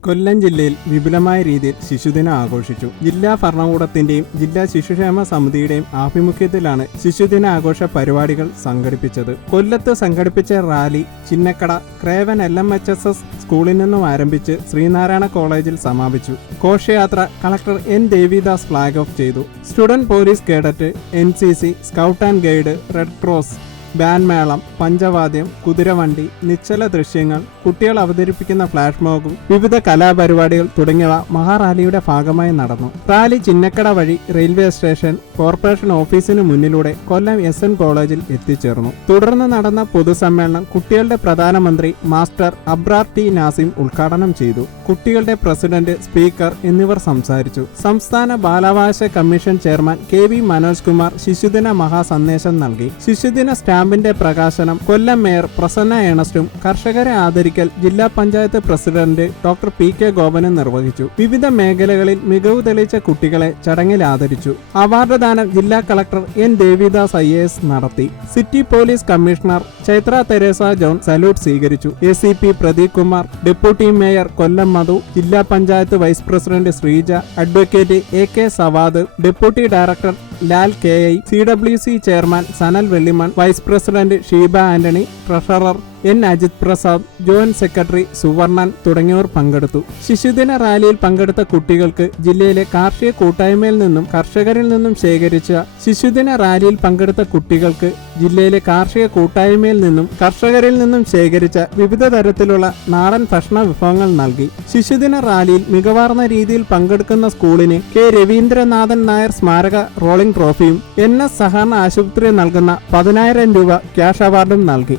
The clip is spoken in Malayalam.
കൊല്ലം ജില്ലയിൽ വിപുലമായ രീതിയിൽ ശിശുദിനം ആഘോഷിച്ചു. ജില്ലാ ഭരണകൂടത്തിന്റെയും ജില്ലാ ശിശുക്ഷേമ സമിതിയുടെയും ആഭിമുഖ്യത്തിലാണ് ശിശുദിന ആഘോഷ പരിപാടികൾ സംഘടിപ്പിച്ചത്. കൊല്ലത്ത് സംഘടിപ്പിച്ച റാലി ചിന്നക്കട ക്രേവൻ LMHSS സ്കൂളിൽ നിന്നും ആരംഭിച്ച് ശ്രീനാരായണ കോളേജിൽ സമാപിച്ചു. ഘോഷയാത്ര collector N. Devidas flag off ചെയ്തു. Student police cadet, NCC, scout and guide, red cross, ബാൻമേളം, പഞ്ചവാദ്യം, കുതിരവണ്ടി, നിശ്ചല ദൃശ്യങ്ങൾ, കുട്ടികൾ അവതരിപ്പിക്കുന്ന ഫ്ലാഷ് മോബും വിവിധ കലാപരിപാടികൾ തുടങ്ങിയവ മഹാറാലിയുടെ ഭാഗമായി നടന്നു. റാലി ചിന്നക്കട വഴി റെയിൽവേ സ്റ്റേഷൻ, കോർപ്പറേഷൻ ഓഫീസിന് മുന്നിലൂടെ കൊല്ലം SN കോളേജിൽ എത്തിച്ചേർന്നു. തുടർന്ന് നടന്ന പൊതുസമ്മേളനം കുട്ടികളുടെ പ്രധാനമന്ത്രി മാസ്റ്റർ അബ്രാർ T. നാസിം ഉദ്ഘാടനം ചെയ്തു. കുട്ടികളുടെ പ്രസിഡന്റ്, സ്പീക്കർ എന്നിവർ സംസാരിച്ചു. സംസ്ഥാന ബാലാവകാശ commission chairman KV Manoj Kumar ശിശുദിന മഹാസന്ദേശം നൽകി. ശിശുദിന സ്റ്റാമ്പിന്റെ പ്രകാശനം കൊല്ലം മേയർ പ്രസന്ന ഏണസ്റ്റും കർഷകരെ ആദരിക്കൽ ജില്ലാ പഞ്ചായത്ത് പ്രസിഡന്റ് ഡോക്ടർ PK ഗോപനും നിർവഹിച്ചു. വിവിധ മേഖലകളിൽ മികവ് തെളിയിച്ച കുട്ടികളെ ചടങ്ങിൽ ആദരിച്ചു. അവാർഡ് ദാനം ജില്ലാ കളക്ടർ N. ദേവിദാസ് IAS നടത്തി. City police commissioner Chaithra Theresa John salute സ്വീകരിച്ചു. ACP Pradeep Kumar, deputy mayor Kollam Madhu, ജില്ലാ panchayat vice president Sreeja, advocate AK Savad, deputy director Lal KI, CWC chairman Sanal Vellimon, vice president Sheeba Antony, treasurer N. Ajith Prasad, joint secretary Suvarnan തുടങ്ങിയവർ പങ്കെടുത്തു. ശിശുദിന റാലിയിൽ പങ്കെടുത്ത കുട്ടികൾക്ക് ജില്ലയിലെ കാർഷിക കൂട്ടായ്മയിൽ നിന്നും കർഷകരിൽ നിന്നും ശേഖരിച്ച ശിശുദിന റാലിയിൽ പങ്കെടുത്ത കുട്ടികൾക്ക് ജില്ലയിലെ കാർഷിക കൂട്ടായ്മയിൽ നിന്നും കർഷകരിൽ നിന്നും ശേഖരിച്ച വിവിധ തരത്തിലുള്ള നാടൻ ഭക്ഷണ വിഭവങ്ങൾ നൽകി. ശിശുദിന റാലിയിൽ മികവാർന്ന രീതിയിൽ പങ്കെടുക്കുന്ന സ്കൂളിന് K. രവീന്ദ്രനാഥൻ നായർ സ്മാരക റോളിംഗ് ട്രോഫിയും NS സഹകരണ ആശുപത്രി നൽകുന്ന 10,000 രൂപ ക്യാഷ് അവാർഡും നൽകി.